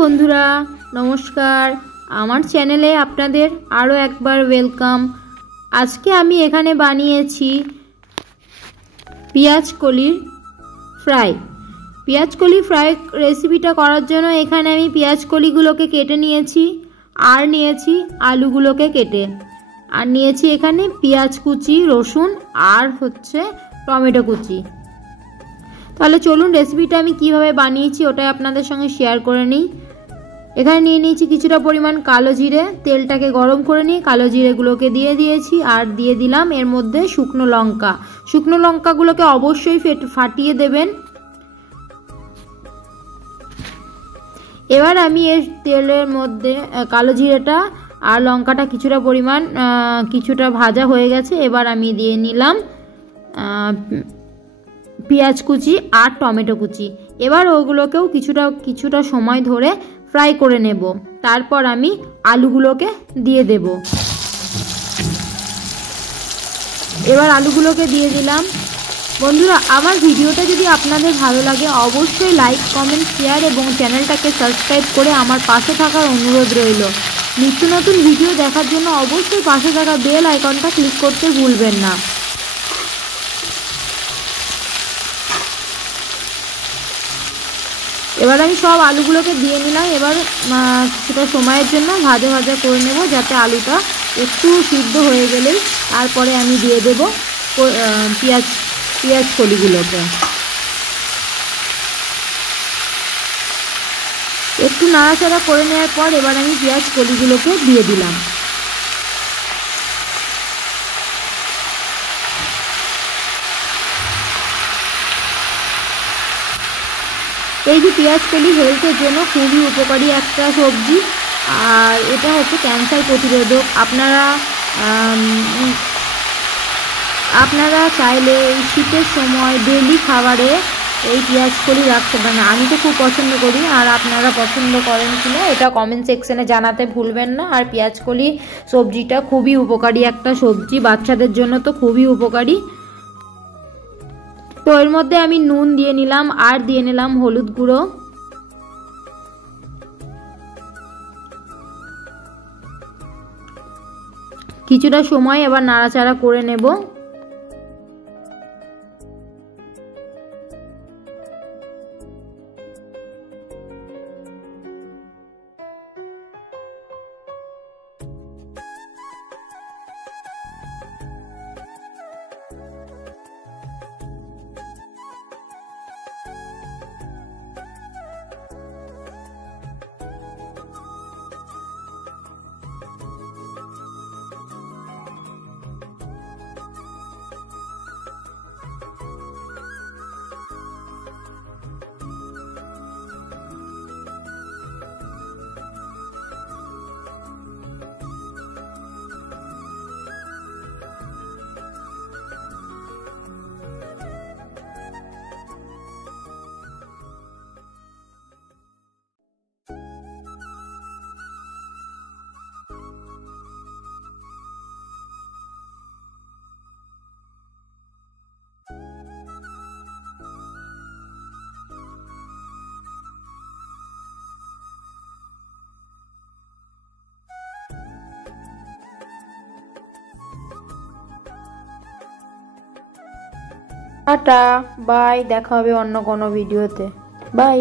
বন্ধুরা, নমস্কার। আমার চ্যানেলে আপনাদের আরও একবার ওয়েলকাম। আজকে আমি এখানে বানিয়েছি পেঁয়াজকলির ফ্রাই। পেঁয়াজকলি ফ্রাই রেসিপিটা করার জন্য এখানে আমি পেঁয়াজকলিগুলোকে কেটে নিয়েছি, আর নিয়েছি আলুগুলোকে কেটে, আর নিয়েছি এখানে পেঁয়াজ কুচি, রসুন আর টমেটো কুচি। তাহলে চলুন রেসিপিটা আমি কিভাবে বানিয়েছি ওটাই আপনাদের সঙ্গে শেয়ার করে নিই। এখানে নিয়ে নিয়েছি কিছুটা পরিমাণ কালো জিরে। তেলটাকে গরম করে নিয়ে কালো জিরেগুলোকে দিয়ে দিয়েছি, আর দিয়ে দিলাম এর মধ্যে শুকনো লঙ্কা। শুকনো লঙ্কাগুলোকে অবশ্যই ফাটিয়ে দেবেন। এবার আমি এর তেলের মধ্যে কালো জিরেটা আর লঙ্কাটা কিছুটা ভাজা হয়ে গেছে। এবার আমি দিয়ে নিলাম পেঁয়াজ কুচি আর টমেটো কুচি। এবার ওগুলোকেও কিছুটা সময় ধরে ফ্রাই করে নেব। তারপর আমি আলুগুলোকে দিয়ে দেব। এবার আলুগুলোকে দিয়ে দিলাম। বন্ধুরা, আমার ভিডিওটা যদি আপনাদের ভালো লাগে অবশ্যই লাইক, কমেন্ট, শেয়ার এবং চ্যানেলটাকে সাবস্ক্রাইব করে আমার পাশে থাকার অনুরোধ রইল। নিত্য নতুন ভিডিও দেখার জন্য অবশ্যই পাশে থাকা বেল আইকনটা ক্লিক করতে ভুলবেন না। এবার আমি সব আলুগুলোকে দিয়ে নিলাম। এবার কিছুটা সময়ের জন্য ভাজা ভাজা করে নেব, যাতে আলুটা একটু সিদ্ধ হয়ে গেলেই তারপরে আমি দিয়ে দেব পেঁয়াজ কলিগুলোকে। একটু নাড়াচাড়া করে নেওয়ার পর এবার আমি পেঁয়াজ কলিগুলোকে দিয়ে দিলাম। এই যে পেঁয়াজকলি হেলথের জন্য খুবই উপকারী একটা সবজি, আর এটা ক্যান্সার প্রতিরোধক। আপনারা চাইলে এই শীতের সময় ডেইলি খাবারে এই পেঁয়াজকলি রাখতে পারেন। আমি তো খুব পছন্দ করি, আর আপনারা পছন্দ করেন কিনা এটা কমেন্ট সেকশনে জানাতে ভুলবেন না। আর পেঁয়াজকলি সবজিটা খুবই উপকারী একটা সবজি, বাচ্চাদের জন্য তো খুবই উপকারী। তো এর মধ্যে আমি নুন দিয়ে নিলাম, আর দিয়ে নিলাম হলুদ গুঁড়ো। কিছুটা সময় এবার নাড়াচাড়া করে নেব। Tata, bye. দেখা হবে অন্য কোনো ভিডিওতে। বাই।